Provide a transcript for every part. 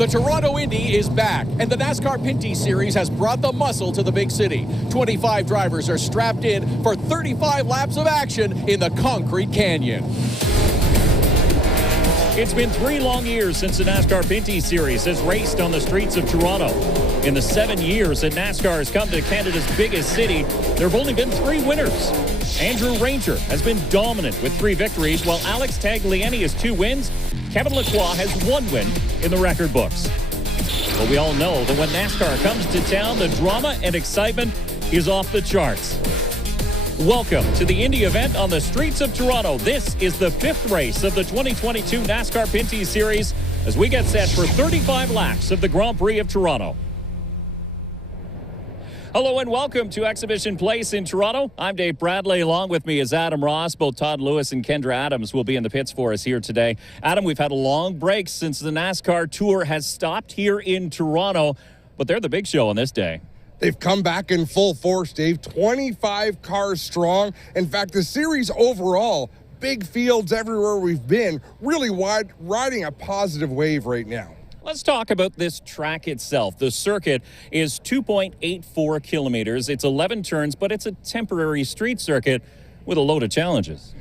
The Toronto Indy is back, and the NASCAR Pinty Series has brought the muscle to the big city. 25 drivers are strapped in for 35 laps of action in the Concrete Canyon. It's been 3 long years since the NASCAR Pinty Series has raced on the streets of Toronto. In the 7 years that NASCAR has come to Canada's biggest city, there have only been 3 winners. Andrew Ranger has been dominant with 3 victories, while Alex Tagliani has 2 wins. Kevin Lacroix has 1 win in the record books. But we all know that when NASCAR comes to town, the drama and excitement is off the charts. Welcome to the Indy event on the streets of Toronto. This is the 5th race of the 2022 NASCAR Pinty Series as we get set for 35 laps of the Grand Prix of Toronto. Hello and welcome to Exhibition Place in Toronto. I'm Dave Bradley. Along with me is Adam Ross. Both Todd Lewis and Kendra Adams will be in the pits for us here today. Adam, we've had a long break since the NASCAR Tour has stopped here in Toronto, but they're the big show on this day. They've come back in full force, Dave. 25 cars strong. In fact, the series overall, big fields everywhere we've been, really riding a positive wave right now. Let's talk about this track itself. The circuit is 2.84 kilometers. It's 11 turns, but it's a temporary street circuit with a load of challenges.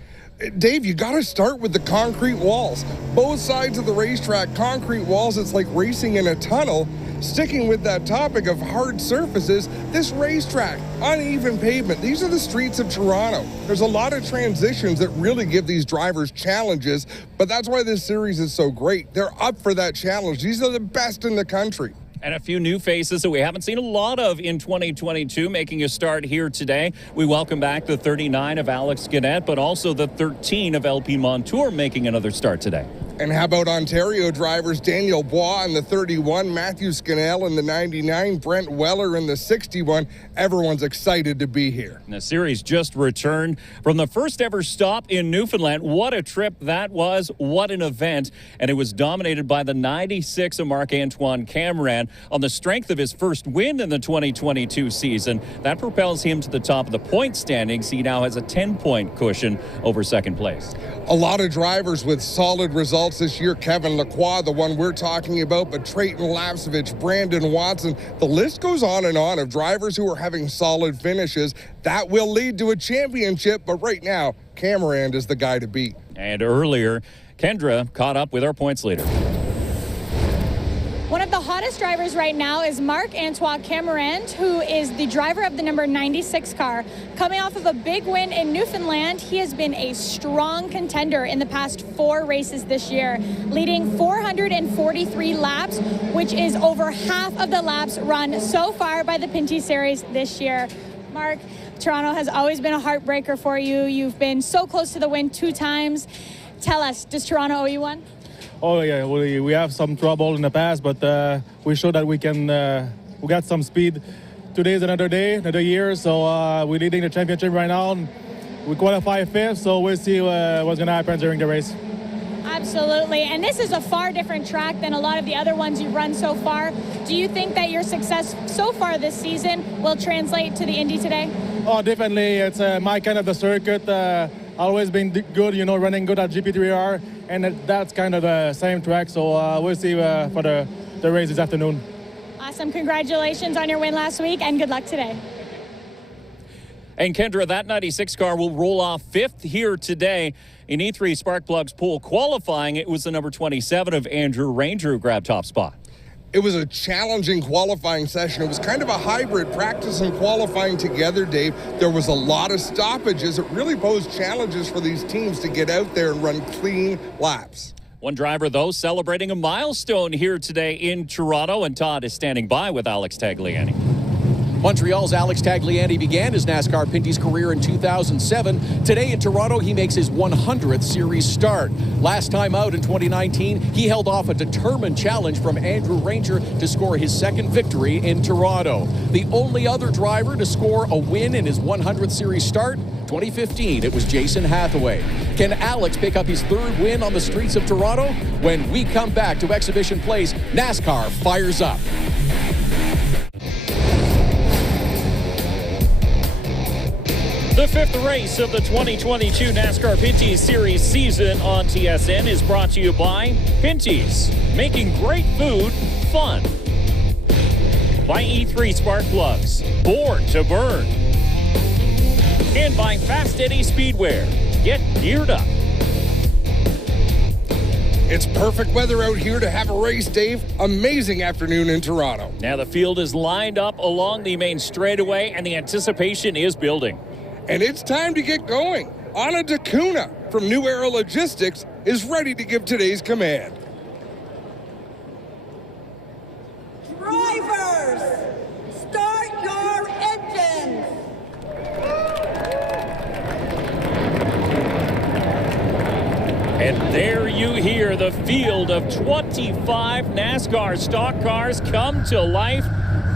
Dave, you got to start with the concrete walls. Both sides of the racetrack, concrete walls, it's like racing in a tunnel. Sticking with that topic of hard surfaces, this racetrack, uneven pavement, these are the streets of Toronto. There's a lot of transitions that really give these drivers challenges, but that's why this series is so great. They're up for that challenge. These are the best in the country. And a few new faces that we haven't seen a lot of in 2022 making a start here today. We welcome back the 39 of Alex Gannett, but also the 13 of LP Montour making another start today. And how about Ontario drivers Daniel Bois in the 31, Matthew Scannell in the 99, Brent Weller in the 61. Everyone's excited to be here. And the series just returned from the first ever stop in Newfoundland. What a trip that was. What an event. And it was dominated by the 96 of Marc-Antoine Cameron on the strength of his first win in the 2022 season. That propels him to the top of the point standings. He now has a 10-point cushion over second place. A lot of drivers with solid results this year. Kevin Lacroix, the one we're talking about, but Trayton Lapsevich, Brandon Watson. The list goes on of drivers who are having solid finishes. That will lead to a championship, but right now, Cameron is the guy to beat. And earlier, Kendra caught up with our points leader. One of the hottest drivers right now is Marc-Antoine Cameron, who is the driver of the number 96 car. Coming off of a big win in Newfoundland, he has been a strong contender in the past 4 races this year, leading 443 laps, which is over half of the laps run so far by the Pinty Series this year. Mark, Toronto has always been a heartbreaker for you. You've been so close to the win 2 times. Tell us, does Toronto owe you one? Oh yeah, we have some trouble in the past, but we showed that we can. We got some speed. Today is another day, another year. So we're leading the championship right now. We qualify 5th, so we'll see what's going to happen during the race. Absolutely, and this is a far different track than a lot of the other ones you've run so far. Do you think that your success so far this season will translate to the Indy today? Oh, definitely. It's my kind of the circuit. Always been good, running good at GP3R, and that's kind of the same track. So we'll see for the race this afternoon. Awesome. Congratulations on your win last week, and good luck today. And Kendra, that 96 car will roll off 5th here today. In E3 Sparkplug's pool qualifying, it was the number 27 of Andrew Ranger who grabbed top spot. It was a challenging qualifying session. It was kind of a hybrid, practice and qualifying together, Dave. There was a lot of stoppages. It really posed challenges for these teams to get out there and run clean laps. One driver, though, celebrating a milestone here today in Toronto, and Todd is standing by with Alex Tagliani. Montreal's Alex Tagliani began his NASCAR Pinty's career in 2007. Today in Toronto, he makes his 100th series start. Last time out in 2019, he held off a determined challenge from Andrew Ranger to score his 2nd victory in Toronto. The only other driver to score a win in his 100th series start, 2015, it was Jason Hathaway. Can Alex pick up his 3rd win on the streets of Toronto? When we come back to Exhibition Place, NASCAR fires up. The fifth race of the 2022 NASCAR Pinty Series season on TSN is brought to you by Pinty's, making great food fun. By E3 Spark Plugs, born to burn. And by Fast Eddie Speedwear. Get geared up. It's perfect weather out here to have a race, Dave. Amazing afternoon in Toronto. Now the field is lined up along the main straightaway, and the anticipation is building. And it's time to get going. Anna DeCuna from New Era Logistics is ready to give today's command. Drivers, start your engines. And there you hear the field of 25 NASCAR stock cars come to life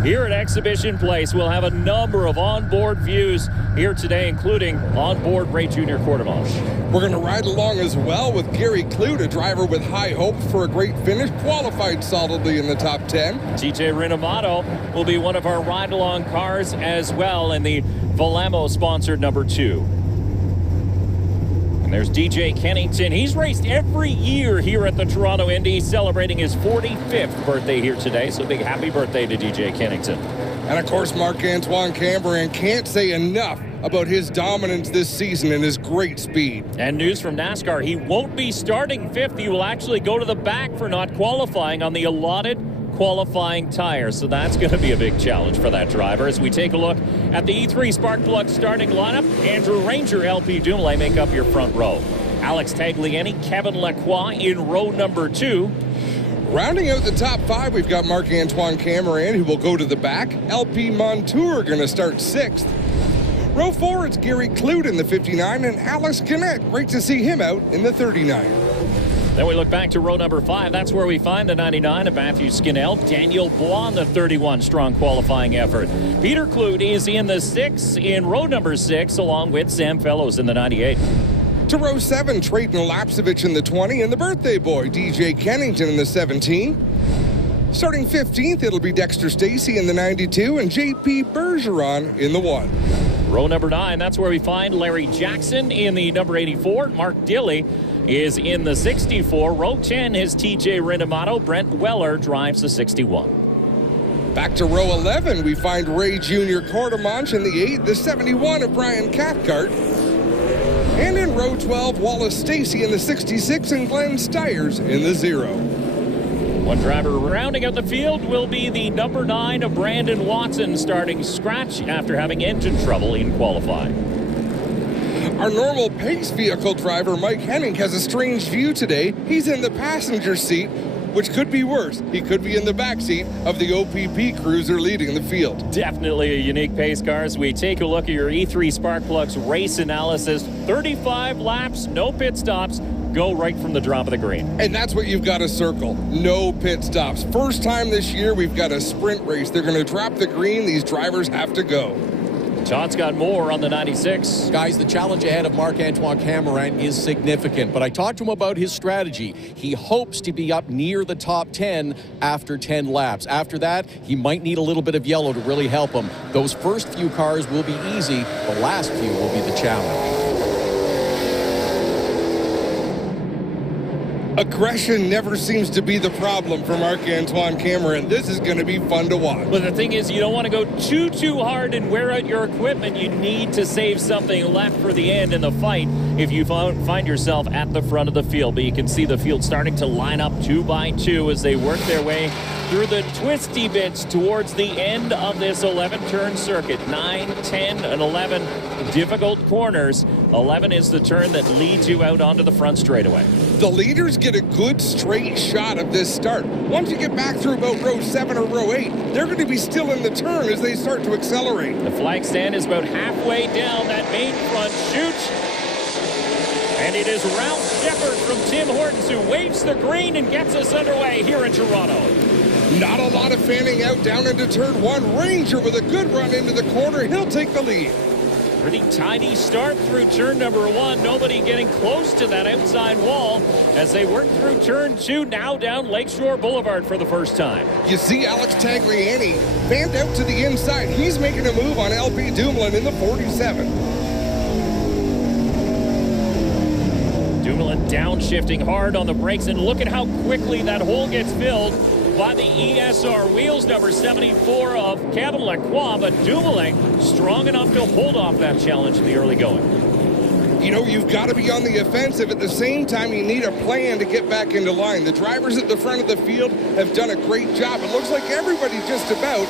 here at Exhibition Place. We'll have a number of onboard views here today, including onboard Ray Jr. Quartermanche. We're going to ride along as well with Gary Clute, a driver with high hopes for a great finish, qualified solidly in the top 10. TJ Rinamato will be one of our ride-along cars as well in the Valamo-sponsored number 2. There's DJ Kennington. He's raced every year here at the Toronto Indy, celebrating his 45th birthday here today. So big happy birthday to DJ Kennington. And of course, Marc-Antoine Cameron can't say enough about his dominance this season and his great speed. And news from NASCAR, he won't be starting 5th. He will actually go to the back for not qualifying on the allotted qualifying tire. So that's going to be a big challenge for that driver. As we take a look at the E3 Spark Plug starting lineup, Andrew Ranger, LP Dumoulin make up your front row. Alex Tagliani, Kevin Lacroix in row number 2. Rounding out the top 5, we've got Marc-Antoine Cameron, who will go to the back. LP Montour going to start 6th. Row 4, it's Gary Clute in the 59, and Alex Canet. Great to see him out in the 39. Then we look back to row number 5. That's where we find the 99 of Matthew Skinnell. Daniel Bois, the 31, strong qualifying effort. Peter Clute is in the 6 in row number 6, along with Sam Fellows in the 98. To row 7, Trayton Lapsevich in the 20, and the birthday boy, DJ Kennington in the 17. Starting 15th, it'll be Dexter Stacy in the 92, and JP Bergeron in the 1. Row number 9, that's where we find Larry Jackson in the number 84. Mark Dilley is in the 64. Row 10 is TJ Rinamato. Brent Weller drives the 61. Back to row 11, we find Ray Jr. Quartermanche in the 8, the 71 of Brian Cathcart. And in row 12, Wallace Stacy in the 66 and Glenn Stiers in the 0. One driver rounding out the field will be the number 9 of Brandon Watson, starting scratch after having engine trouble in qualifying. Our normal pace vehicle driver, Mike Hennig, has a strange view today. He's in the passenger seat, which could be worse. He could be in the back seat of the OPP cruiser leading the field. Definitely a unique pace car. As we take a look at your E3 Spark Plugs race analysis, 35 laps, no pit stops, go right from the drop of the green. And that's what you've got to circle. No pit stops. First time this year, we've got a sprint race. They're going to drop the green. These drivers have to go. Todd's got more on the 96. Guys, the challenge ahead of Marc-Antoine Cameron is significant, but I talked to him about his strategy. He hopes to be up near the top 10 after 10 laps. After that, he might need a little bit of yellow to really help him. Those first few cars will be easy. The last few will be the challenge. Aggression never seems to be the problem for Marc-Antoine Cameron. This is going to be fun to watch. But the thing is, you don't want to go too hard and wear out your equipment. You need to save something left for the end in the fight if you find yourself at the front of the field. But you can see the field starting to line up 2 by 2 as they work their way through the twisty bits towards the end of this 11-turn circuit. 9, 10, and 11 difficult corners. 11 is the turn that leads you out onto the front straightaway. The leaders get a good straight shot of this start. Once you get back through about row 7 or row 8, they're going to be still in the turn as they start to accelerate. The flag stand is about halfway down that main front chute. And it is Ralph Shepard from Tim Hortons who waves the green and gets us underway here in Toronto. Not a lot of fanning out down into turn 1. Ranger with a good run into the corner. He'll take the lead. Pretty tidy start through turn number 1. Nobody getting close to that outside wall as they work through turn 2, now down Lakeshore Boulevard for the first time. You see Alex Tagliani fanned out to the inside. He's making a move on LP Dumoulin in the 47. Downshifting hard on the brakes, and look at how quickly that hole gets filled by the ESR wheels, number 74 of Kevin Lacroix, but Dumoulin strong enough to hold off that challenge in the early going. You know, you've got to be on the offensive. At the same time, you need a plan to get back into line. The drivers at the front of the field have done a great job. It looks like everybody just about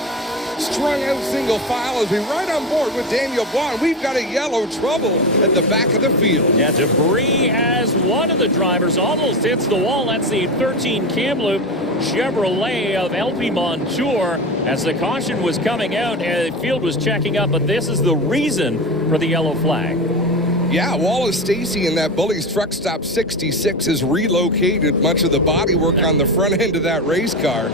strung out single file as we ride on board with Daniel Blanc. We've got a yellow trouble at the back of the field. Yeah, debris as one of the drivers almost hits the wall. That's the 13 Kamloops Chevrolet of LP Montour. As the caution was coming out, the field was checking up, but this is the reason for the yellow flag. Yeah, Wallace Stacy in that Bullies Truck Stop 66 has relocated much of the bodywork on the front end of that race car.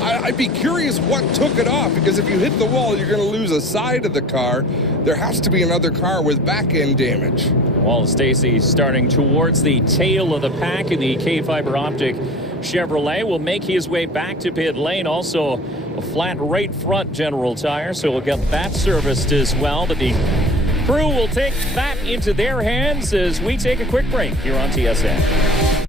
I'd be curious what took it off, because if you hit the wall, you're going to lose a side of the car. There has to be another car with back-end damage. Wallace Stacy starting towards the tail of the pack in the K-Fiber Optic Chevrolet will make his way back to pit lane. Also, a flat right front General Tire, so we'll get that serviced as well. But the crew will take that into their hands as we take a quick break here on TSN.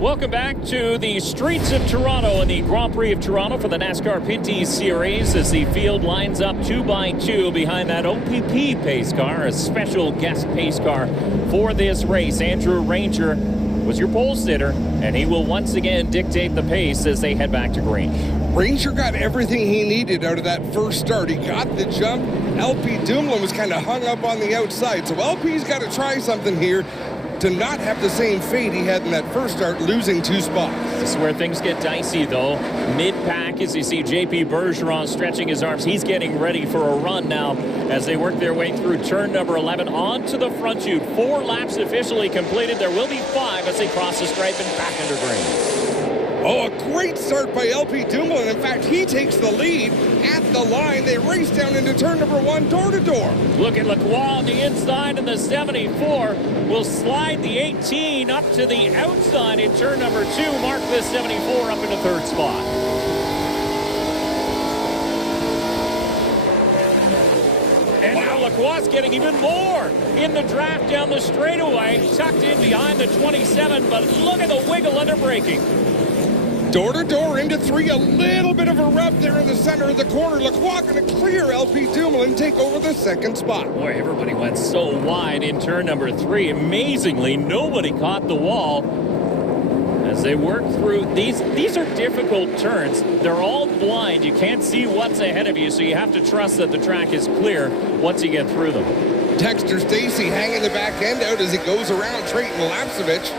Welcome back to the streets of Toronto and the Grand Prix of Toronto for the NASCAR Pinty Series as the field lines up 2 by 2 behind that OPP pace car, a special guest pace car for this race. Andrew Ranger was your pole sitter, and he will once again dictate the pace as they head back to green. Ranger got everything he needed out of that first start. He got the jump. LP Dumoulin was kind of hung up on the outside, so LP's got to try something here to not have the same fate he had in that first start, losing 2 spots. This is where things get dicey, though. Mid-pack, as you see JP Bergeron stretching his arms. He's getting ready for a run now as they work their way through turn number 11 onto the front chute. 4 laps officially completed. There will be 5 as they cross the stripe and back under green. Oh, a great start by LP Dumoulin. In fact, he takes the lead at the line. They race down into turn number 1, door to door. Look at Lacroix on the inside, and the 74 will slide the 18 up to the outside in turn number 2. Mark the 74 up into 3rd spot. And now Lacroix's getting even more in the draft down the straightaway, tucked in behind the 27, but look at the wiggle under braking. Door to door into 3, a little bit of a rub there in the center of the corner. Lacroix going to clear LP Dumoulin, take over the 2nd spot. Boy, everybody went so wide in turn number 3. Amazingly, nobody caught the wall as they work through. These are difficult turns. They're all blind. You can't see what's ahead of you, so you have to trust that the track is clear once you get through them. Dexter Stacy hanging the back end out as he goes around Trayton Lapsevich.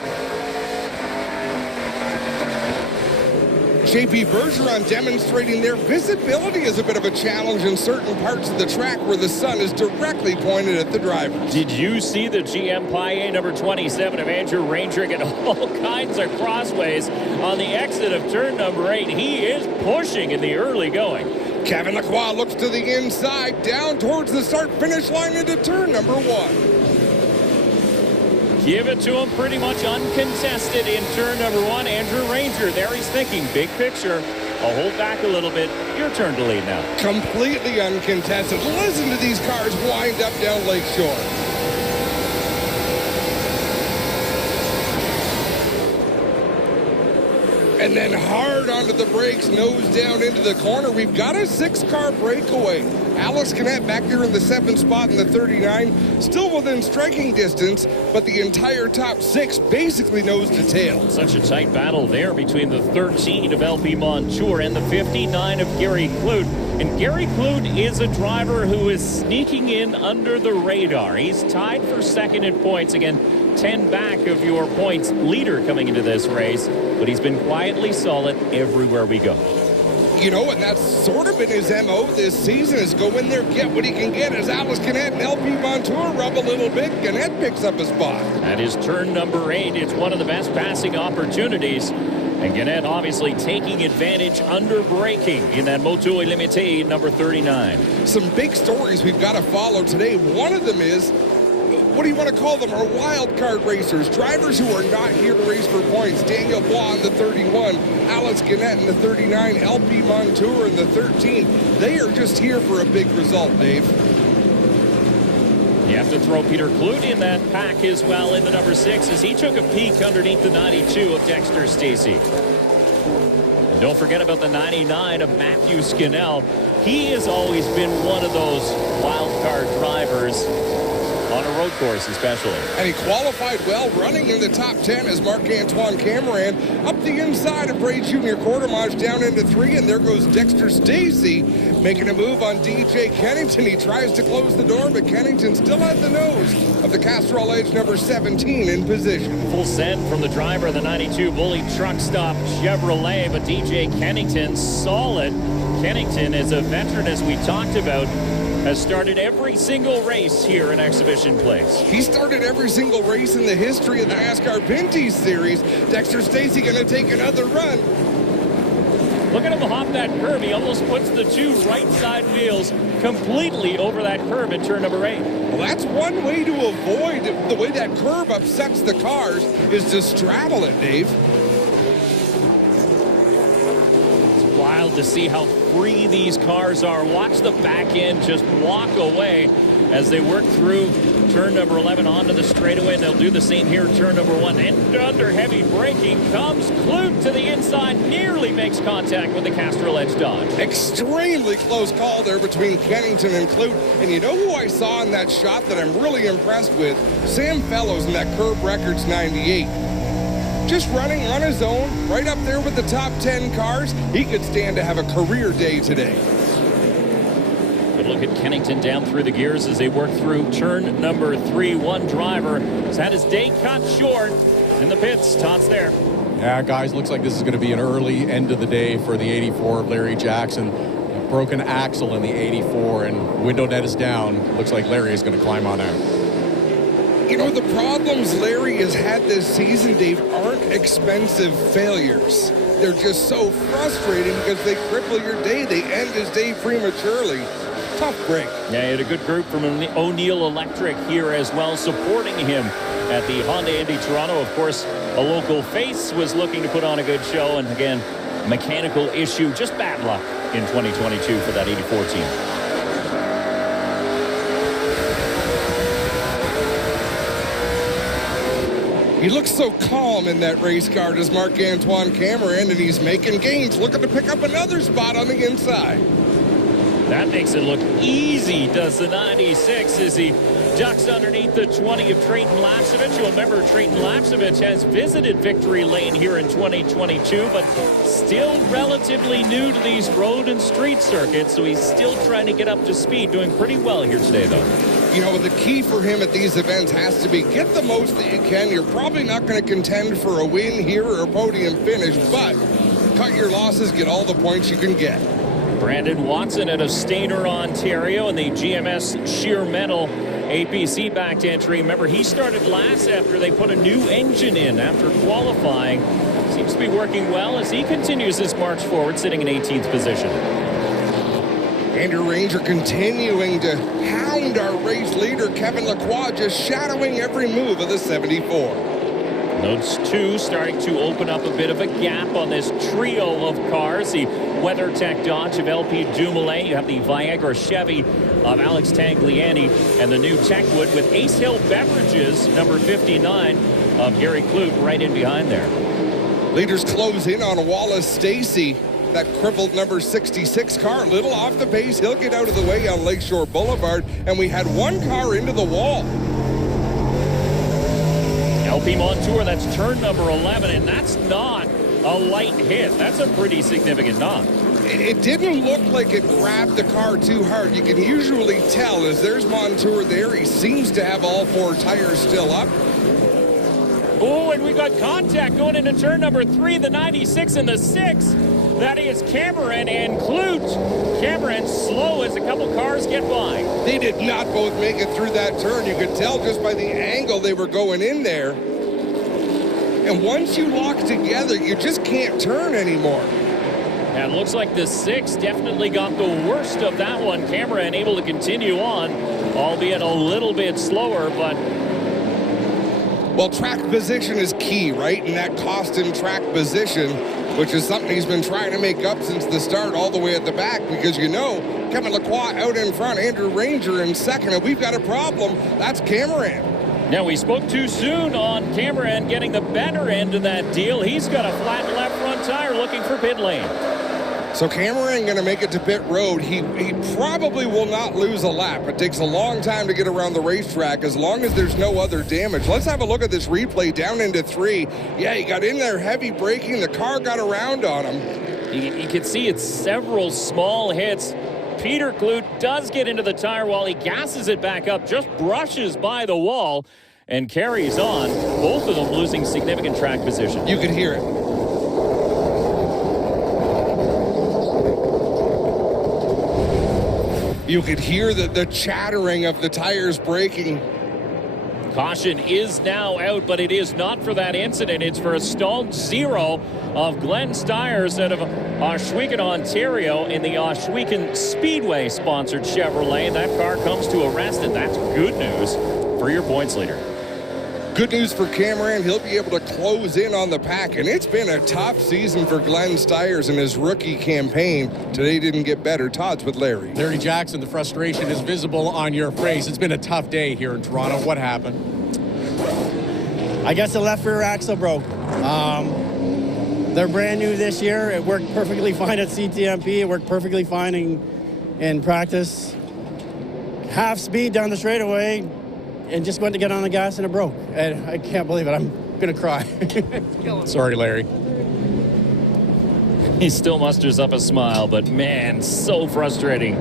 JP Bergeron demonstrating their visibility is a bit of a challenge in certain parts of the track where the sun is directly pointed at the drivers. Did you see the GM Paillet number 27 of Andrew Ranger get all kinds of crossways on the exit of turn number 8? He is pushing in the early going. Kevin Lacroix looks to the inside, down towards the start-finish line into turn number 1. Give it to him pretty much uncontested in turn number 1. Andrew Ranger, there he's thinking big picture. I'll hold back a little bit. Your turn to lead now. Completely uncontested. Listen to these cars wind up down Lakeshore. And then hard onto the brakes, nose down into the corner. We've got a 6-car breakaway. Alex Canet back there in the 7th spot in the 39, still within striking distance, but the entire top 6 basically nose to tail. Such a tight battle there between the 13 of LP Montour and the 59 of Gary Clute. And Gary Clute is a driver who is sneaking in under the radar. He's tied for 2nd in points. Again, 10 back of your points leader coming into this race, but he's been quietly solid everywhere we go. You know, and that's sort of been his MO this season, is go in there, get what he can get. As Alex Canet and LP Montour rub a little bit, Canet picks up a spot. That is turn number 8. It's one of the best passing opportunities. And Canet obviously taking advantage under braking in that Moto Illimité number 39. Some big stories we've got to follow today. One of them is, what do you want to call them, are wild card racers, drivers who are not here to race for points. Daniel Blanc in the 31, Alex Canet in the 39, LP Montour in the 13. They are just here for a big result, Dave. You have to throw Peter Clute in that pack as well in the number 6 as he took a peek underneath the 92 of Dexter Stacey. And don't forget about the 99 of Matthew Scannell. He has always been one of those wild card drivers on a road course especially. And he qualified well, running in the top 10 as Marc-Antoine Cameron up the inside of Prix Junior Quartermage down into 3, and there goes Dexter Stacey making a move on DJ Kennington. He tries to close the door, but Kennington still at the nose of the Castrol Edge number 17 in position. Full send from the driver of the 92 Bully Truck Stop Chevrolet, but DJ Kennington solid. Kennington is a veteran, as we talked about, has started every single race here in Exhibition Place. He started every single race in the history of the NASCAR Pinty Series. Dexter Stacey going to take another run. Look at him hop that curb. He almost puts the 2 right side wheels completely over that curb in turn number 8. Well, that's one way to avoid the way that curb upsets the cars, is to straddle it, Dave. It's wild to see how free these cars are. Watch the back end just walk away as they work through turn number 11 onto the straightaway, and they'll do the same here turn number 1. And under heavy braking comes Clute to the inside, nearly makes contact with the Castrol Edge Dodge. Extremely close call there between Kennington and Clute. And you know who I saw in that shot that I'm really impressed with? Sam Fellows in that Curb Records 98. Just running on his own, right up there with the top 10 cars. He could stand to have a career day today. Good look at Kennington down through the gears as they work through turn number 3. One driver has had his day cut short in the pits. Todd's there. Yeah, guys, looks like this is going to be an early end of the day for the 84 of Larry Jackson. A broken axle in the 84, and window net is down. Looks like Larry is going to climb on out. You know, the problems Larry has had this season, Dave, aren't expensive failures. They're just so frustrating because they cripple your day. They end his day prematurely. Tough break. Yeah, he had a good group from O'Neill Electric here as well, supporting him at the Honda Indy Toronto. Of course, a local face was looking to put on a good show, and again, mechanical issue, just bad luck in 2022 for that 84 team. He looks so calm in that race car, does Marc-Antoine Cameron, and he's making gains, looking to pick up another spot on the inside. That makes it look easy, does the 96, as he ducks underneath the 20 of Trayton Lapsevich. You'll remember Trayton Lapsevich has visited Victory Lane here in 2022, but still relatively new to these road and street circuits, so he's still trying to get up to speed. Doing pretty well here today, though. You know, the key for him at these events has to be get the most that you can. You're probably not going to contend for a win here or a podium finish, but cut your losses, get all the points you can get. Brandon Watson out of Stayner, Ontario, and the GMS Sheer Metal APC-backed entry. Remember, he started last after they put a new engine in after qualifying. Seems to be working well as he continues his march forward, sitting in 18th position. Andrew Ranger continuing to hound our race leader, Kevin Lacroix, just shadowing every move of the 74. Those 2 starting to open up a bit of a gap on this trio of cars. The WeatherTech Dodge of LP Dumoulin. You have the Viagra Chevy of Alex Tagliani, and the new Techwood with Ace Hill Beverages, number 59 of Gary Clute, right in behind there. Leaders close in on Wallace Stacey. That crippled number 66 car, a little off the pace. He'll get out of the way on Lakeshore Boulevard, and we had one car into the wall. LP Montour, that's turn number 11, and that's not a light hit. That's a pretty significant knock. It didn't look like it grabbed the car too hard. You can usually tell as there's Montour there. He seems to have all 4 tires still up. Oh, and we got contact going into turn number 3, the 96 and the 6. That is Cameron and Clute. Cameron slow as a couple cars get by. They did not both make it through that turn. You could tell just by the angle they were going in there. And once you lock together, you just can't turn anymore. And it looks like the 6 definitely got the worst of that one. Cameron able to continue on, albeit a little bit slower, but... Well, track position is key, right? And that cost him track position. which is something he's been trying to make up since the start all the way at the back, because you know Kevin Lacroix out in front, Andrew Ranger in second, and we've got a problem. That's Cameron. Now, we spoke too soon on Cameron getting the better end of that deal. He's got a flat left front tire looking for pit lane. So Cameron going to make it to pit road. He probably will not lose a lap. It takes a long time to get around the racetrack as long as there's no other damage. Let's have a look at this replay down into 3. Yeah, he got in there heavy braking. The car got around on him. You can see it's several small hits. Peter Kloot does get into the tire while he gasses it back up, just brushes by the wall and carries on. Both of them losing significant track position. You could hear it. You could hear the chattering of the tires braking. Caution is now out, but it is not for that incident. It's for a stalled zero of Glenn Stiers out of Ohsweken, Ontario, in the Ohsweken Speedway sponsored Chevrolet. That car comes to a rest, and that's good news for your points leader. Good news for Cameron. He'll be able to close in on the pack, and it's been a tough season for Glenn Stiers in his rookie campaign. Today didn't get better. Todd's with Larry. Larry Jackson, the frustration is visible on your face. It's been a tough day here in Toronto. What happened? I guess the left rear axle broke. They're brand new this year. It worked perfectly fine at CTMP. It worked perfectly fine in practice. Half speed down the straightaway, and just went to get on the gas and it broke. And I can't believe it. I'm going to cry. Sorry, Larry. He still musters up a smile, but man, so frustrating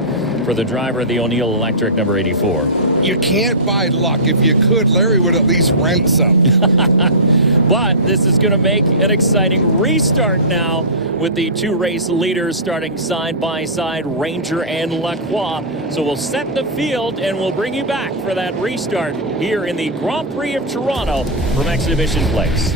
for the driver of the O'Neill Electric number 84. You can't buy luck. If you could, Larry would at least rent some. But this is going to make an exciting restart now with the two race leaders starting side by side, Ranger and Lacroix. So we'll set the field and we'll bring you back for that restart here in the Grand Prix of Toronto from Exhibition Place.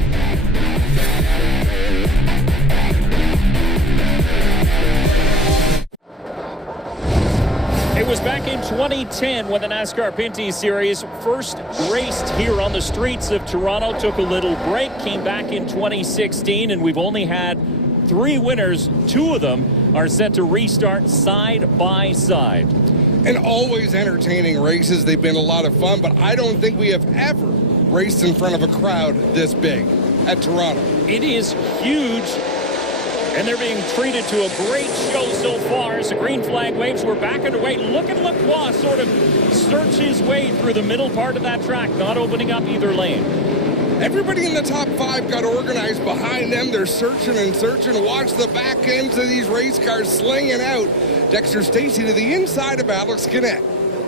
It was back in 2010 when the NASCAR Pinty Series first raced here on the streets of Toronto. Took a little break, came back in 2016, and we've only had 3 winners. 2 of them are set to restart side by side. And always entertaining races. They've been a lot of fun, but I don't think we have ever raced in front of a crowd this big at Toronto. It is huge. And they're being treated to a great show so far as the green flag waves. We're back underway. Look at Lacroix sort of search his way through the middle part of that track, not opening up either lane. Everybody in the top 5 got organized behind them. They're searching and searching. Watch the back ends of these race cars slinging out. Dexter Stacey to the inside of Alex Gannett.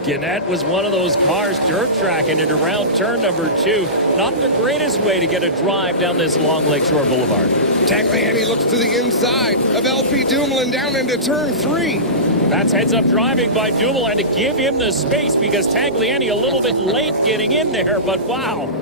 Gannett was one of those cars dirt tracking it around turn number 2. Not the greatest way to get a drive down this long Lakeshore Boulevard. Tagliani looks to the inside of LP Dumoulin down into turn 3. That's heads-up driving by Dumoulin to give him the space because Tagliani a little bit late getting in there, but wow.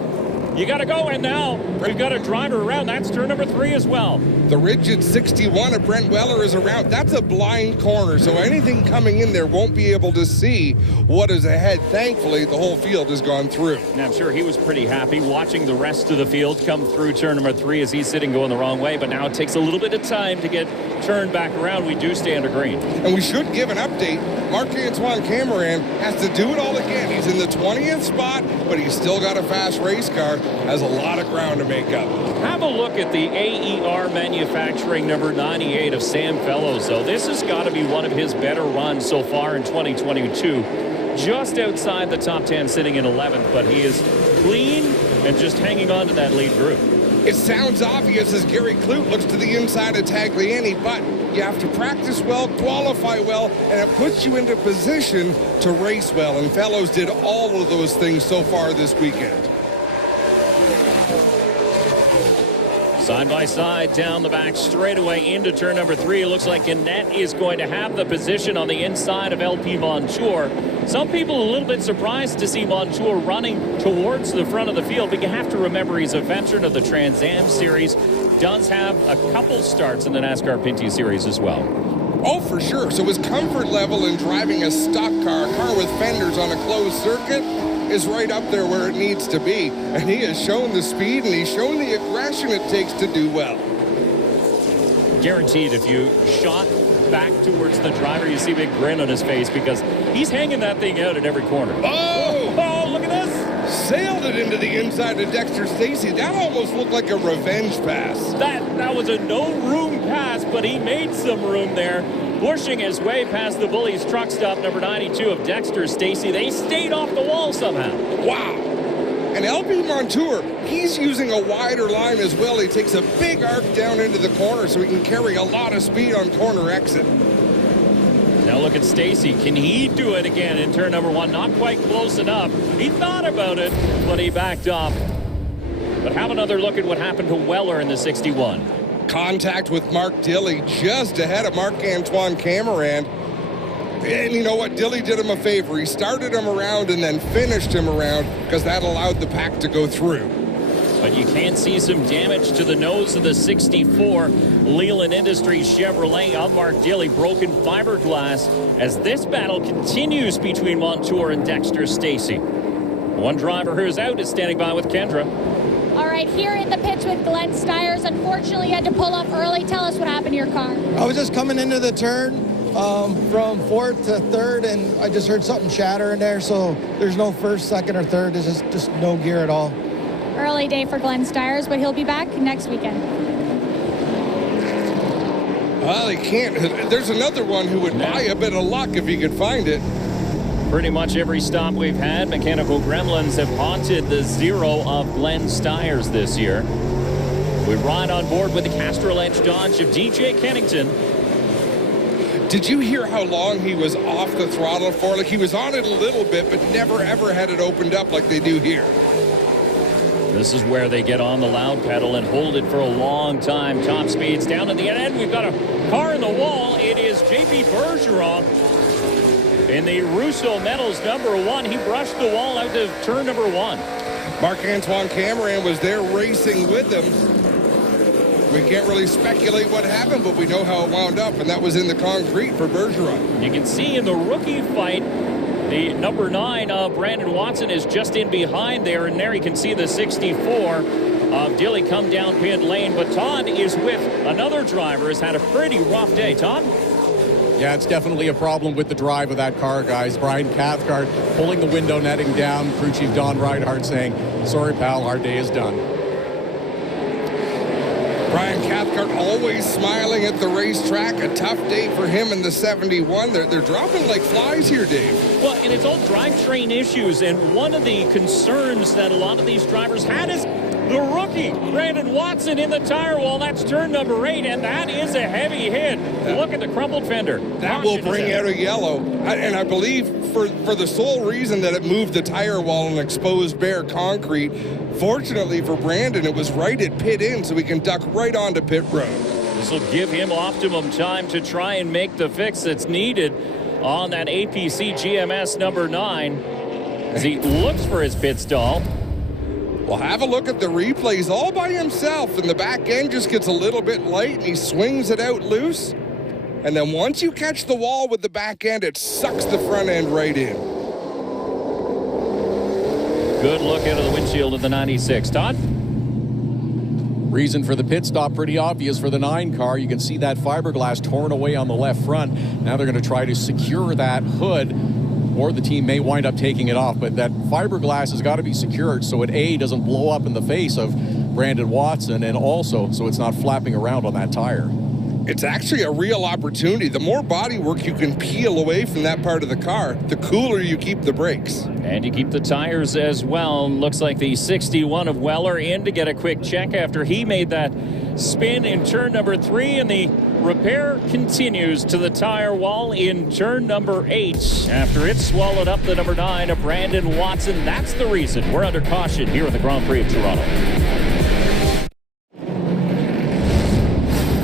You got to go, and now we've got a driver around. That's turn number 3 as well. The rigid 61 of Brent Weller is around. That's a blind corner, so anything coming in there won't be able to see what is ahead. Thankfully, the whole field has gone through. And I'm sure he was pretty happy watching the rest of the field come through turn number 3 as he's sitting going the wrong way, but now it takes a little bit of time to get turned back around. We do stay under green. And we should give an update. Marc-Antoine Cameron has to do it all again. He's in the 20th spot, but he's still got a fast race car. Has a lot of ground to make up. Have a look at the AER manufacturing number 98 of Sam Fellows, though. This has got to be one of his better runs so far in 2022. Just outside the top 10, sitting in 11th, but he is clean and just hanging on to that lead group. It sounds obvious as Gary Kloot looks to the inside of Tagliani, but you have to practice well, qualify well, and it puts you into position to race well. And Fellows did all of those things so far this weekend. Side by side down the back straightaway into turn number 3. It looks like Gannett is going to have the position on the inside of LP Montour. Some people a little bit surprised to see Montour running towards the front of the field, but you have to remember he's a veteran of the Trans Am Series. Does have a couple starts in the NASCAR Pinty Series as well. Oh, for sure. So his comfort level in driving a stock car, a car with fenders on a closed circuit, is right up there where it needs to be. And he has shown the speed and he's shown the aggression it takes to do well. guaranteed if you shot back towards the driver, you see a big grin on his face because he's hanging that thing out at every corner. Oh, look at this. Sailed it into the inside of Dexter Stacy. That almost looked like a revenge pass. That was a no-room pass, but he made some room there, pushing his way past the Bullies truck stop number 92 of Dexter Stacy. They stayed off the wall somehow. Wow. And LB Montour, he's using a wider line as well. He takes a big arc down into the corner so he can carry a lot of speed on corner exit. Now look at Stacy. Can he do it again in turn number 1? Not quite close enough. He thought about it, but he backed off. But have another look at what happened to Weller in the 61. Contact with Mark Dilley just ahead of Marc-Antoine Camerand. And you know what? Dilley did him a favor. He started him around and then finished him around because that allowed the pack to go through. But you can see some damage to the nose of the 64 Leland Industries Chevrolet of Mark Dilley. Broken fiberglass as this battle continues between Montour and Dexter Stacy. One driver who's out is standing by with Kendra. All right, here in the pits with Glenn Stiers. Unfortunately, you had to pull off early. Tell us what happened to your car. I was just coming into the turn from fourth to third, and I just heard something shatter in there. So there's no first, second, or third. There's just no gear at all. Early day for Glenn Stiers, but he'll be back next weekend. Well, he can't. There's another one who would buy a bit of luck if he could find it. Pretty much every stop we've had, Mechanical Gremlins have haunted the 0 of Glenn Stiers this year. We ride on board with the Castrol Edge Dodge of DJ Kennington. Did you hear how long he was off the throttle for? Like, he was on it a little bit, but never, ever had it opened up like they do here. This is where they get on the loud pedal and hold it for a long time. Top speeds down at the end. We've got a car in the wall. It is J.P. Bergeron in the Russo Metals number 1. He brushed the wall out to turn number 1. Marc-Antoine Camerand was there racing with him. We can't really speculate what happened, but we know how it wound up, and that was in the concrete for Bergeron. You can see in the rookie fight, the number 9 of Brandon Watson is just in behind there, and there you can see the 64 of Dilley come down pit lane. But Todd is with another driver, has had a pretty rough day. Todd? Yeah, it's definitely a problem with the drive of that car, guys. Brian Cathcart pulling the window netting down. Crew Chief Don Reinhardt saying, sorry, pal, our day is done. Brian Cathcart always smiling at the racetrack. A tough day for him in the 71. They're dropping like flies here, Dave. Well, and it's all drivetrain issues. And one of the concerns that a lot of these drivers had is the rookie, Brandon Watson, in the tire wall. That's turn number 8, and that is a heavy hit. Look at the crumpled fender. That will bring out a yellow. And I believe for the sole reason that it moved the tire wall and exposed bare concrete. Fortunately for Brandon, it was right at pit in, so he can duck right onto pit road. This will give him optimum time to try and make the fix that's needed on that APC GMS number 9 as he looks for his pit stall. Well, have a look at the replays all by himself, and the back end just gets a little bit light, and he swings it out loose. And then once you catch the wall with the back end, it sucks the front end right in. Good look out of the windshield of the 96. Todd? Reason for the pit stop pretty obvious for the 9 car. You can see that fiberglass torn away on the left front. Now they're going to try to secure that hood, or the team may wind up taking it off. But that fiberglass has got to be secured so it A, doesn't blow up in the face of Brandon Watson, and also so it's not flapping around on that tire. It's actually a real opportunity. The more body work you can peel away from that part of the car, the cooler you keep the brakes. And you keep the tires as well. Looks like the 61 of Weller in to get a quick check after he made that spin in turn number 3, and the repair continues to the tire wall in turn number 8 after it swallowed up the number 9 of Brandon Watson. That's the reason we're under caution here at the Grand Prix of Toronto.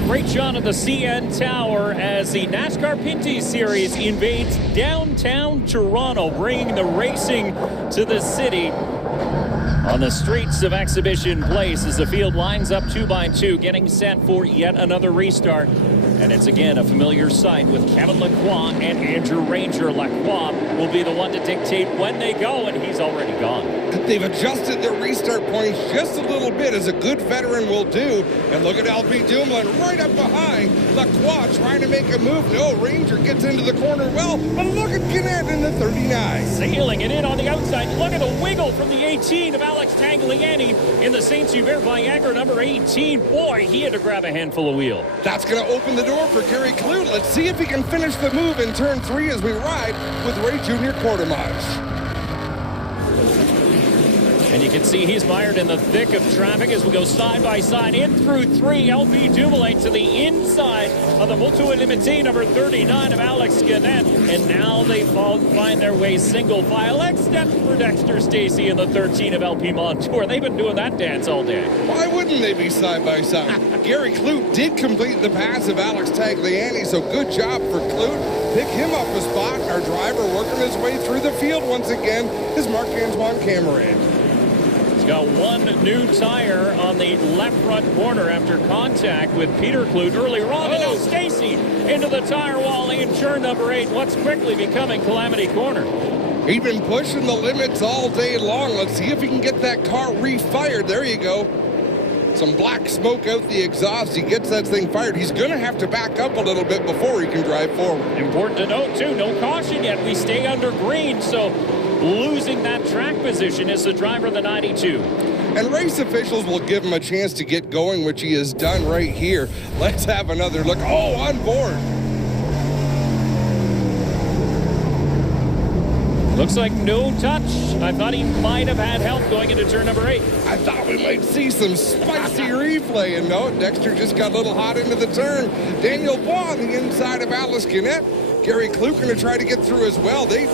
Great shot of the CN Tower as the NASCAR Pinty Series invades downtown Toronto, bringing the racing to the city on the streets of Exhibition Place as the field lines up 2 by 2, getting set for yet another restart. And it's again a familiar sight with Kevin Lacroix and Andrew Ranger. Lacroix will be the one to dictate when they go, and he's already gone. They've adjusted their restart points just a little bit, as a good veteran will do. And look at LP Dumoulin right up behind. Lacroix trying to make a move. No, Ranger gets into the corner well, but look at Gannett in the 39. Sailing it in on the outside. Look at the wiggle from the 18 of Alex Tagliani in the St. Hubert Viagra number 18. Boy, he had to grab a handful of wheel. That's going to open the door for Gary Clute. Let's see if he can finish the move in turn 3 as we ride with Ray Jr. Quartermarch. And you can see he's mired in the thick of traffic as we go side by side in through 3. LP Dumoulin to the inside of the Moto Limité number 39 of Alex Gannett. And now they find their way single file, except for Dexter Stacey in the 13 of LP Montour. They've been doing that dance all day. Why wouldn't they be side by side? Gary Clute did complete the pass of Alex Tagliani, so good job for Clute. Pick him up a spot. Our driver working his way through the field once again is Marc-Antoine Cameron. Got one new tire on the left front corner after contact with Peter Clute earlier on. And now Stacey into the tire wall in turn number 8. What's quickly becoming Calamity Corner. He's been pushing the limits all day long. Let's see if he can get that car refired. There you go. Some black smoke out the exhaust. He gets that thing fired. He's going to have to back up a little bit before he can drive forward. Important to note, too, no caution yet. We stay under green, so losing that track position is the driver of the 92. And race officials will give him a chance to get going, which he has done right here. Let's have another look. Oh, on board. Looks like no touch. I thought he might have had help going into turn number 8. I thought we might see some spicy replay, and no, Dexter just got a little hot into the turn. Daniel Bois on the inside of Alex Gannett. Gary Clute going to try to get through as well. They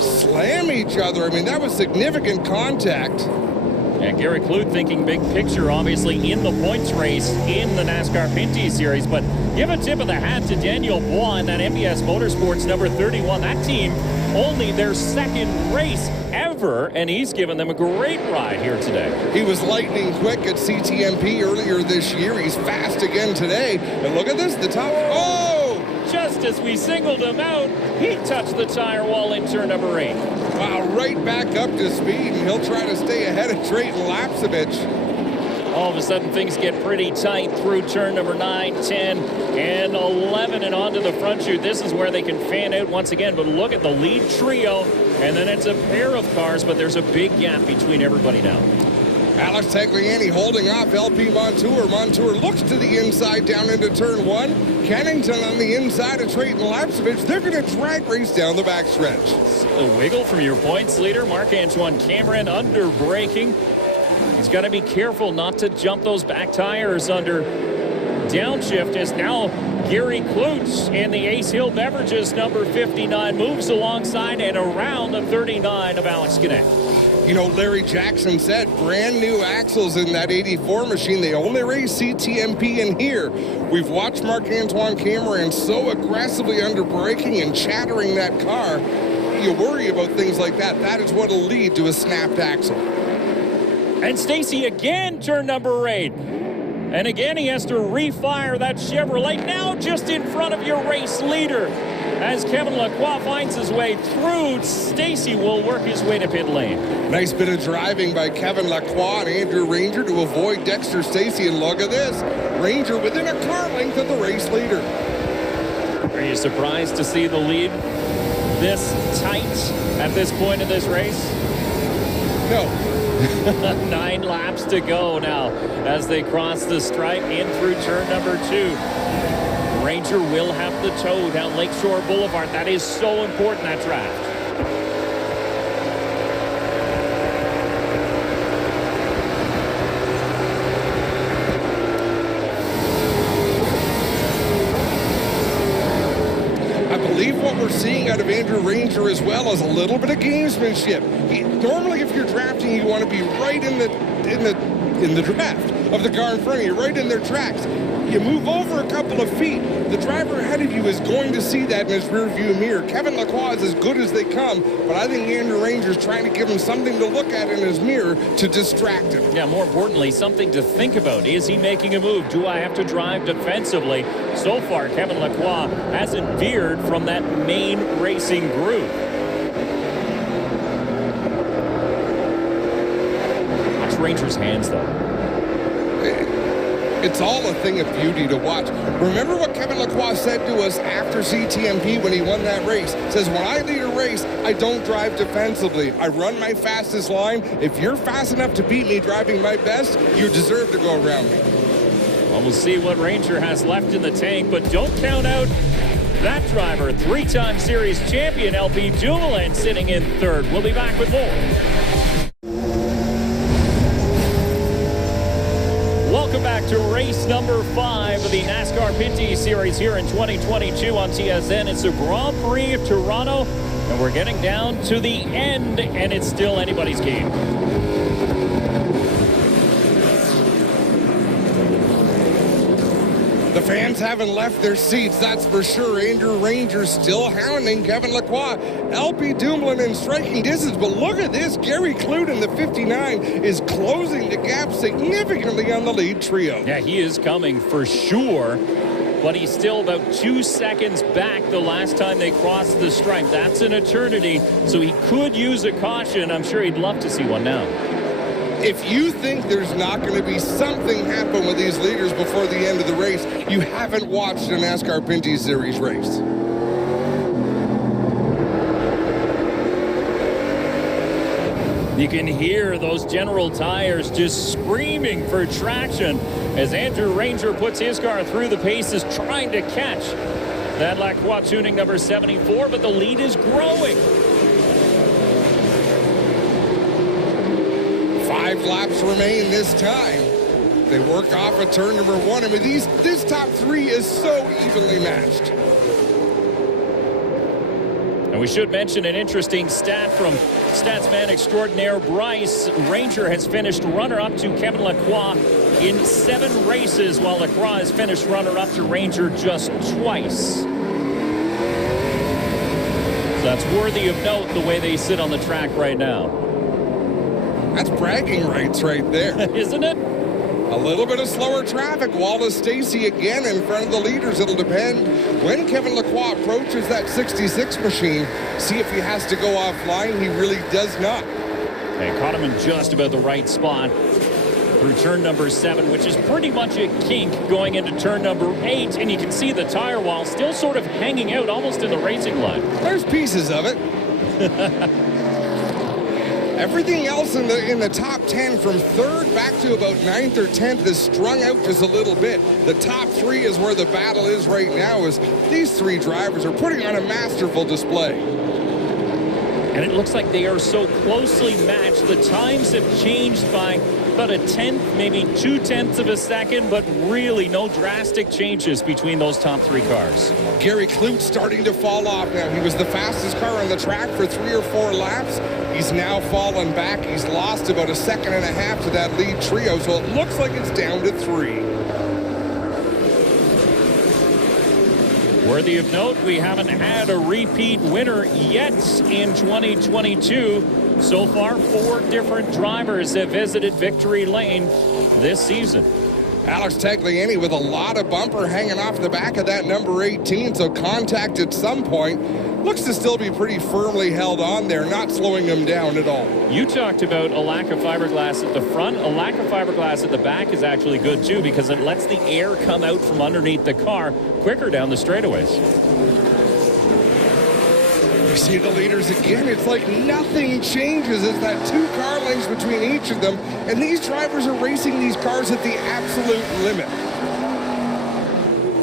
slam each other. I mean, that was significant contact. Yeah, Gary Clute thinking big picture, obviously, in the points race in the NASCAR Pinty Series. But give a tip of the hat to Daniel Bois and that MBS Motorsports number 31. That team, only their second race ever, and he's given them a great ride here today. He was lightning quick at CTMP earlier this year. He's fast again today. And look at this, the top. Oh! Just as we singled him out, he touched the tire wall in turn number 8. Wow, right back up to speed, and he'll try to stay ahead of Drayton Lapsevich. All of a sudden, things get pretty tight through turn number 9, 10, and 11, and onto the front chute. This is where they can fan out once again, but look at the lead trio, and then it's a pair of cars, but there's a big gap between everybody now. Alex Tagliani holding off LP Montour. Montour looks to the inside down into turn 1. Kennington on the inside of Drayton Lapsevich. They're going to drag race down the backstretch. A wiggle from your points leader, Marc-Antoine Cameron, under braking. He's got to be careful not to jump those back tires under downshift, as now Gary Clute and the Ace Hill Beverages number 59 moves alongside and around the 39 of Alex Gannett. You know, Larry Jackson said brand new axles in that 84 machine. They only race CTMP in here. We've watched Marc-Antoine Cameron so aggressively under braking and chattering that car. You worry about things like that. That is what will lead to a snapped axle. And Stacey again, turn number 8. And again, he has to refire that Chevrolet, now just in front of your race leader. As Kevin Lacroix finds his way through, Stacey will work his way to pit lane. Nice bit of driving by Kevin Lacroix and Andrew Ranger to avoid Dexter Stacey. And look at this, Ranger within a car length of the race leader. Are you surprised to see the lead this tight at this point of this race? No. 9 laps to go now as they cross the stripe in through turn number 2. Ranger will have the tow down Lakeshore Boulevard. That is so important, that draft. What we're seeing out of Andrew Ranger as well is a little bit of gamesmanship. Normally, if you're drafting, you want to be right in the draft of the car in front of you, right in their tracks. You move over a couple of feet, the driver ahead of you is going to see that in his rearview mirror. Kevin Lacroix is as good as they come, but I think Andrew Ranger's trying to give him something to look at in his mirror to distract him. Yeah, more importantly, something to think about. Is he making a move? Do I have to drive defensively? So far, Kevin Lacroix hasn't veered from that main racing groove. Watch Ranger's hands, though. It's all a thing of beauty to watch. Remember what Kevin Lacroix said to us after CTMP when he won that race? Says, when I lead a race, I don't drive defensively. I run my fastest line. If you're fast enough to beat me driving my best, you deserve to go around me. Well, we'll see what Ranger has left in the tank, but don't count out that driver, three-time series champion LP Dumoulin sitting in third. We'll be back with more. Welcome back to race number 5 of the NASCAR Pinty Series here in 2022 on TSN. It's the Grand Prix of Toronto, and we're getting down to the end, and it's still anybody's game. The fans haven't left their seats, that's for sure. Andrew Ranger still hounding Kevin Lacroix. LP Dumoulin in striking distance, but look at this. Gary Clute in the 59 is closing the gap significantly on the lead trio. Yeah, he is coming for sure, but he's still about 2 seconds back the last time they crossed the stripe. That's an eternity, so he could use a caution. I'm sure he'd love to see one now. If you think there's not going to be something happen with these leaders before the end of the race, you haven't watched a NASCAR Pinty Series race. You can hear those General tires just screaming for traction as Andrew Ranger puts his car through the paces trying to catch that Lacroix tuning number 74, but the lead is growing. 5 laps remain this time. They work off of turn number 1. I mean, this top 3 is so evenly matched. And we should mention an interesting stat from Statsman extraordinaire Bryce. Ranger has finished runner-up to Kevin Lacroix in 7 races, while Lacroix has finished runner-up to Ranger just twice. So that's worthy of note, the way they sit on the track right now. That's bragging rights right there. Isn't it? A little bit of slower traffic. Wallace Stacy again in front of the leaders. It'll depend when Kevin Lacroix approaches that 66 machine. See if he has to go offline. He really does not. They caught him in just about the right spot through turn number 7, which is pretty much a kink going into turn number 8. And you can see the tire wall still sort of hanging out almost in the racing line. There's pieces of it. Everything else in the top 10 from 3rd back to about 9th or 10th is strung out just a little bit. The top 3 is where the battle is right now, as these 3 drivers are putting on a masterful display. And it looks like they are so closely matched. The times have changed by about a tenth, maybe 0.2 of a second, but really no drastic changes between those top 3 cars. Gary Clute starting to fall off now. He was the fastest car on the track for 3 or 4 laps. He's now fallen back. He's lost about 1.5 seconds to that lead trio, so it looks like it's down to 3. Worthy of note, we haven't had a repeat winner yet in 2022. So far, 4 different drivers have visited victory lane this season. Alex Tagliani with a lot of bumper hanging off the back of that number 18, so contact at some point. Looks to still be pretty firmly held on there, not slowing him down at all. You talked about a lack of fiberglass at the front. A lack of fiberglass at the back is actually good too, because it lets the air come out from underneath the car quicker down the straightaways. You see the leaders again. It's like nothing changes. It's that 2 car lengths between each of them, and these drivers are racing these cars at the absolute limit.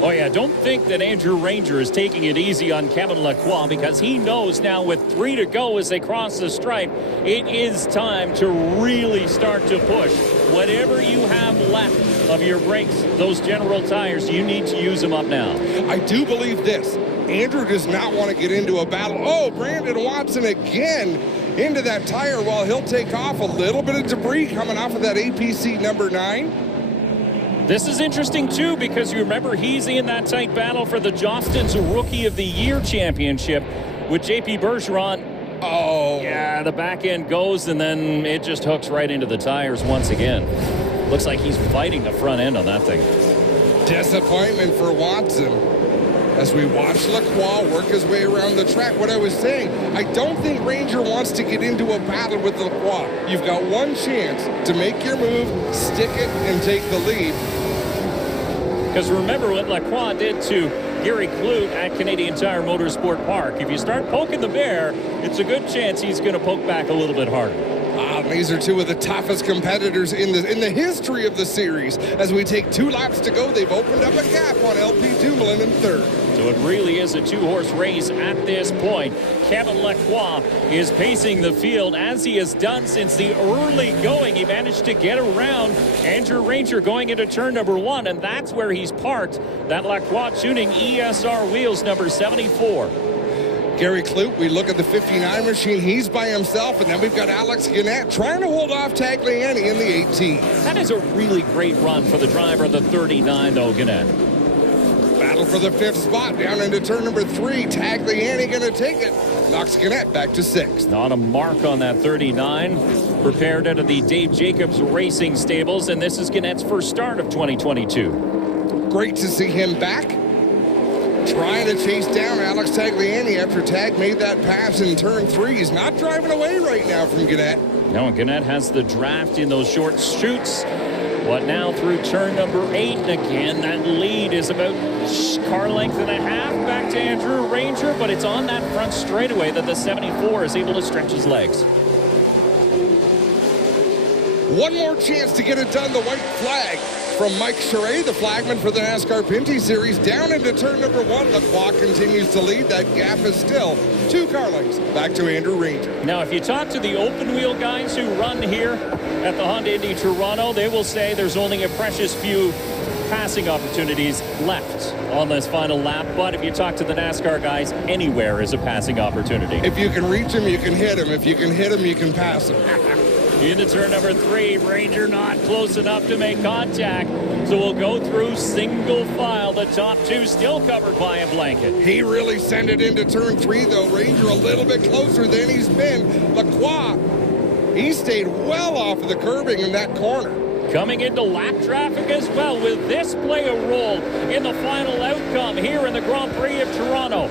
Oh yeah, don't think that Andrew Ranger is taking it easy on Kevin Lacroix, because he knows now with 3 to go as they cross the stripe, it is time to really start to push. Whatever you have left of your brakes, those General tires, you need to use them up now. I do believe this. Andrew does not want to get into a battle. Oh, Brandon Watson again into that tire while he'll take off. A little bit of debris coming off of that APC number 9. This is interesting, too, because you remember he's in that tight battle for the Jostens Rookie of the Year championship with J.P. Bergeron. Oh. Yeah, the back end goes, and then it just hooks right into the tires once again. Looks like he's fighting the front end on that thing. Disappointment for Watson. As we watch Lacroix work his way around the track, what I was saying, I don't think Ranger wants to get into a battle with Lacroix. You've got one chance to make your move, stick it, and take the lead. Because remember what Lacroix did to Gary Clute at Canadian Tire Motorsport Park. If you start poking the bear, it's a good chance he's going to poke back a little bit harder. These are two of the toughest competitors in the history of the series. As we take 2 laps to go, they've opened up a gap on LP Dumoulin in third. So it really is a 2-horse race at this point. Kevin Lacroix is pacing the field as he has done since the early going. He managed to get around Andrew Ranger going into turn number 1, and that's where he's parked that Lacroix tuning ESR wheels number 74. Gary Clute, we look at the 59 machine. He's by himself, and then we've got Alex Gannett trying to hold off Tagliani in the 18. That is a really great run for the driver of the 39, though, Gannett. Battle for the 5th spot down into turn number 3. Tagliani going to take it. Knocks Gannett back to 6th. Not a mark on that 39. Prepared out of the Dave Jacobs Racing Stables, and this is Gannett's first start of 2022. Great to see him back. Trying to chase down Alex Tagliani after Tag made that pass in turn 3. He's not driving away right now from Gannett. No, Gannett has the draft in those short shoots. What now through turn number 8? And again, that lead is about car length and a half back to Andrew Ranger, but it's on that front straightaway that the 74 is able to stretch his legs. One more chance to get it done. The white flag from Mike Charret, the flagman for the NASCAR Pinty Series, down into turn number 1. The clock continues to lead. That gap is still 2 car lengths back to Andrew Ranger. Now, if you talk to the open wheel guys who run here at the Honda Indy Toronto, they will say there's only a precious few passing opportunities left on this final lap. But if you talk to the NASCAR guys, anywhere is a passing opportunity. If you can reach him, you can hit him. If you can hit him, you can pass him. Into turn number 3, Ranger not close enough to make contact. So we'll go through single file. The top 2 still covered by a blanket. He really sent it into turn 3, though. Ranger a little bit closer than he's been. Lacroix, he stayed well off of the curbing in that corner. Coming into lap traffic as well. Will this play a role in the final outcome here in the Grand Prix of Toronto?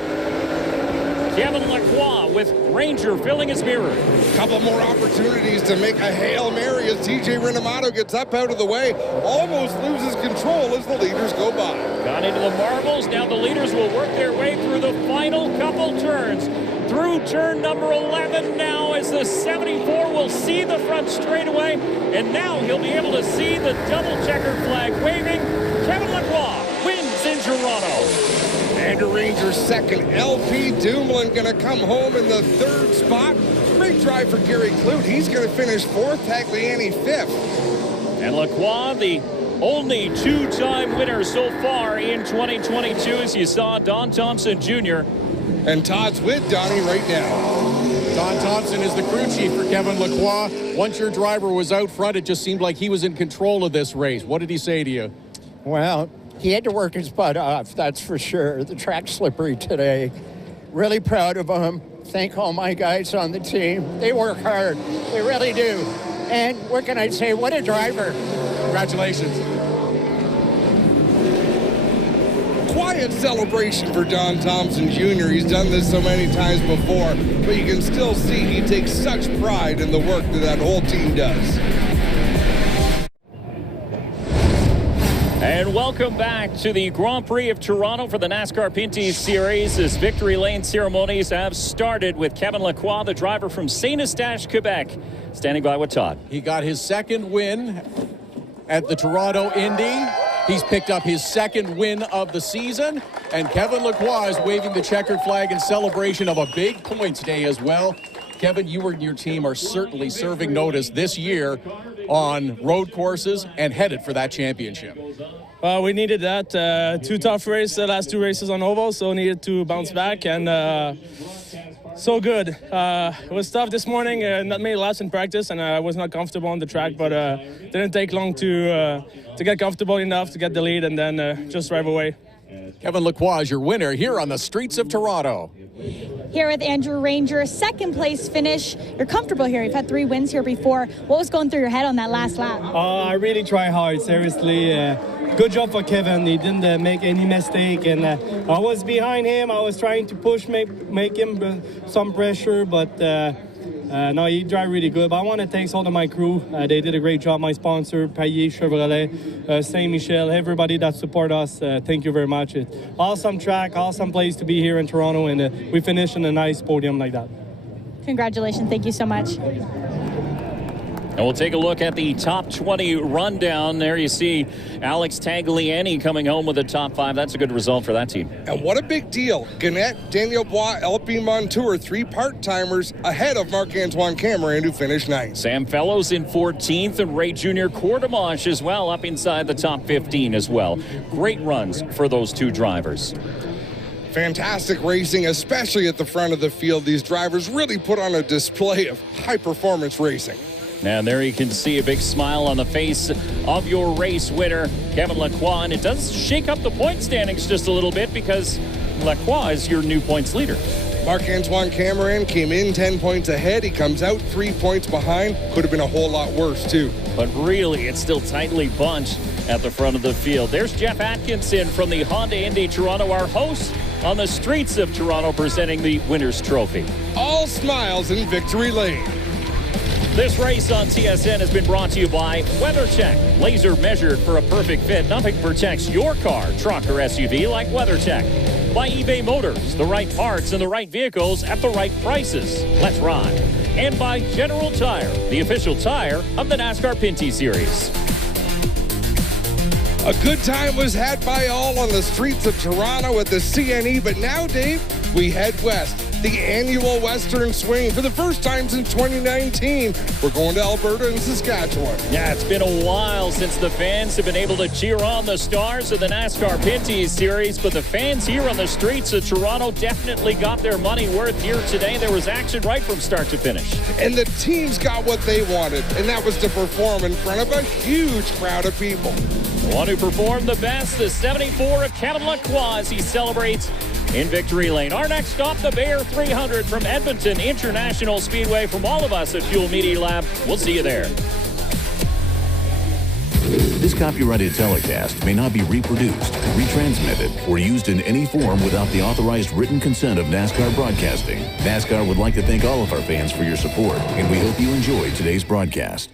Kevin Lacroix with Ranger filling his mirror. Couple more opportunities to make a Hail Mary as TJ Renamato gets up out of the way. Almost loses control as the leaders go by. Got into the marbles. Now the leaders will work their way through the final couple turns. Through turn number 11 now as the 74 will see the front straightaway. And now he'll be able to see the double checkered flag waving. Kevin Lacroix wins in Toronto. Andrew Ranger second. LP Dumoulin going to come home in the 3rd spot. Great drive for Gary Clute. He's going to finish 4th. Tagliani 5th. And Lacroix, the only 2-time winner so far in 2022, as you saw Don Thompson Jr. And Todd's with Donnie right now. Don Thompson is the crew chief for Kevin Lacroix. Once your driver was out front, it just seemed like he was in control of this race. What did he say to you? Well, he had to work his butt off, that's for sure. The track's slippery today. Really proud of him. Thank all my guys on the team. They work hard. They really do. And what can I say? What a driver. Congratulations. Quiet celebration for Don Thompson Jr. He's done this so many times before, but you can still see he takes such pride in the work that whole team does. And welcome back to the Grand Prix of Toronto for the NASCAR Pinty Series as victory lane ceremonies have started with Kevin Lacroix, the driver from Saint-Eustache, Quebec, standing by with Todd. He got his 2nd win at the Toronto Indy. He's picked up his 2nd win of the season. And Kevin Lacroix is waving the checkered flag in celebration of a big points day as well. Kevin, you and your team are certainly serving notice this year on road courses and headed for that championship. We needed that. 2 tough races, the last 2 races on oval, so needed to bounce back. And So good. It was tough this morning. Not many laps in practice, and I was not comfortable on the track. But didn't take long to get comfortable enough to get the lead, and then just drive away. Kevin Lacroix is your winner here on the streets of Toronto. Here with Andrew Ranger, second place finish. You're comfortable here. You've had 3 wins here before. What was going through your head on that last lap? I really try hard, seriously. Good job for Kevin. He didn't make any mistake, and I was behind him. I was trying to push, make him some pressure, but no, he drive really good. But I want to thank all of my crew. They did a great job. My sponsor, Prix, Chevrolet, Saint Michel, everybody that support us. Thank you very much. Awesome track, awesome place to be here in Toronto, and we finished in a nice podium like that. Congratulations. Thank you so much. And we'll take a look at the top 20 rundown. There you see Alex Tagliani coming home with a top 5. That's a good result for that team. And what a big deal. Gannett, Daniel Bois, LP Montour, 3 part-timers ahead of Marc-Antoine Cameron, who finished 9th. Sam Fellows in 14th, and Ray Jr. Courtemanche as well, up inside the top 15 as well. Great runs for those 2 drivers. Fantastic racing, especially at the front of the field. These drivers really put on a display of high-performance racing. And there you can see a big smile on the face of your race winner, Kevin Lacroix. And it does shake up the point standings just a little bit because Lacroix is your new points leader. Marc-Antoine Cameron came in 10 points ahead. He comes out 3 points behind. Could have been a whole lot worse, too. But really, it's still tightly bunched at the front of the field. There's Jeff Atkinson from the Honda Indy Toronto, our host on the streets of Toronto, presenting the Winners' Trophy. All smiles in Victory Lane. This race on TSN has been brought to you by WeatherCheck. Laser measured for a perfect fit. Nothing protects your car, truck, or SUV like WeatherCheck. By eBay Motors, the right parts and the right vehicles at the right prices. Let's ride. And by General Tire, the official tire of the NASCAR Pinty Series. A good time was had by all on the streets of Toronto at the CNE, but now, Dave, we head west. The annual Western Swing for the first time since 2019. We're going to Alberta and Saskatchewan. Yeah, it's been a while since the fans have been able to cheer on the stars of the NASCAR Pinty Series, but the fans here on the streets of Toronto definitely got their money worth here today. There was action right from start to finish. And the teams got what they wanted, and that was to perform in front of a huge crowd of people. The one who performed the best, the 74 of Kevin Lacroix, as he celebrates in Victory Lane. Our next stop, the Bear 300 from Edmonton International Speedway. From all of us at Fuel Media Lab, we'll see you there. This copyrighted telecast may not be reproduced, retransmitted, or used in any form without the authorized written consent of NASCAR Broadcasting. NASCAR would like to thank all of our fans for your support, and we hope you enjoyed today's broadcast.